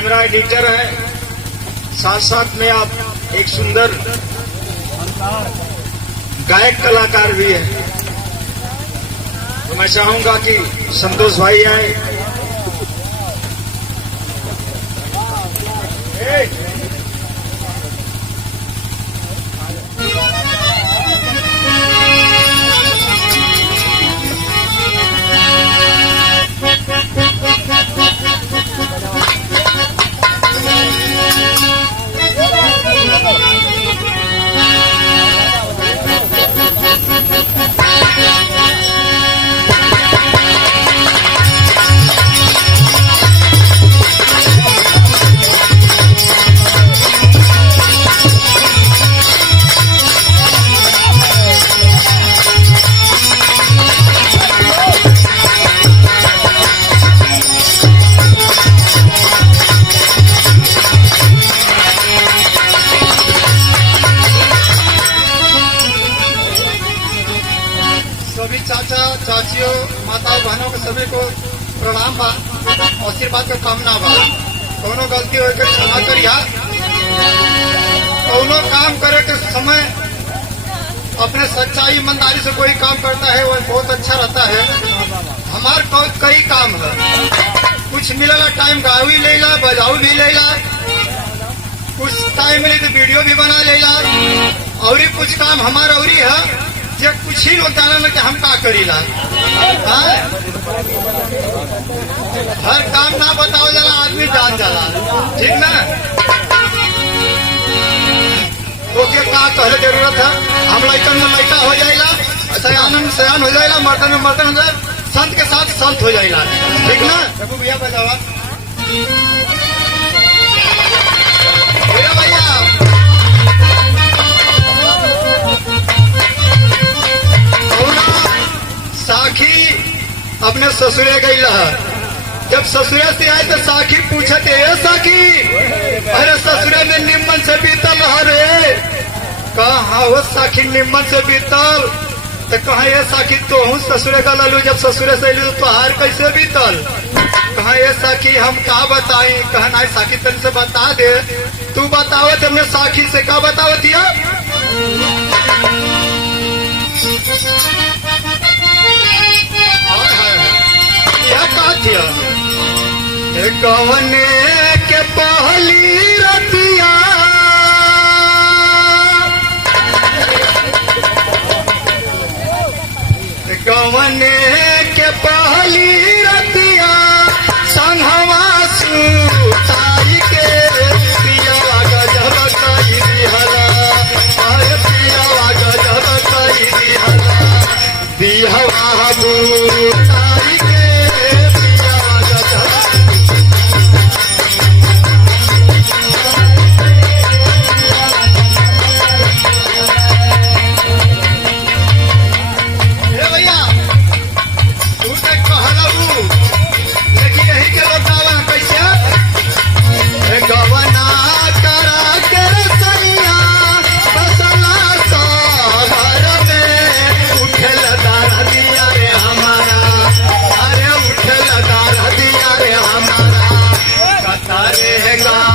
Camera editor है, साथ साथ में आप एक सुंदर गायक कलाकार भी है। तो मैं चाहूंगा कि संतोष भाई आए। सभी चाचा चाचियों माताओं बहनों के सभी को प्रणाम बा, आशीर्वाद के कामना बा। कोनो गलती हो के क्षमा करिया। कोनो काम करे के समय अपने सच्चाई ईमानदारी से कोई काम करता है वो बहुत अच्छा रहता है। हमार कई काम है, कुछ मिलेगा टाइम गाऊ भी लेला, बजाऊ भी लेला, कुछ टाइम मिले तो वीडियो भी बना लेला, और कुछ काम हमारा और है जे कुछ ही लोग जाना कि हम का करीला। हर काम ना बताओ जाला, आदमी जान जाला, ठीक ना। ओके का कहले जरूरत है, हम लड़कन में लड़का हो जाएगा, सयान में सयान हो जाएगा, मर्दन में मर्दन हो जाए, संत के साथ संत हो जाएगा, ठीक ना। देखो भैया बजावा भैया साखी अपने ससुरे गई है। जब ससुरे से आए तो साखी पूछते है साखी अरे ससुरे में निम्मन से बीतल रहा रे। कहा वो साखी निम्मन से बीतल तो कहा ये साखी तो हूँ ससुरे का ललू, जब ससुरे से लू तो हार कैसे बीतल। कहा ये साखी हम का बताई। कहा ना साखी तेन से बता दे, तू बताओ तुमने साखी से का बताओ दिया। कवने के पहली रतिया कवने के पहली रतिया संघवा सुताई के पिया गजब कई दिहला, अरे पिया गजब कई दिहला, दिहवा बुताई के गाँव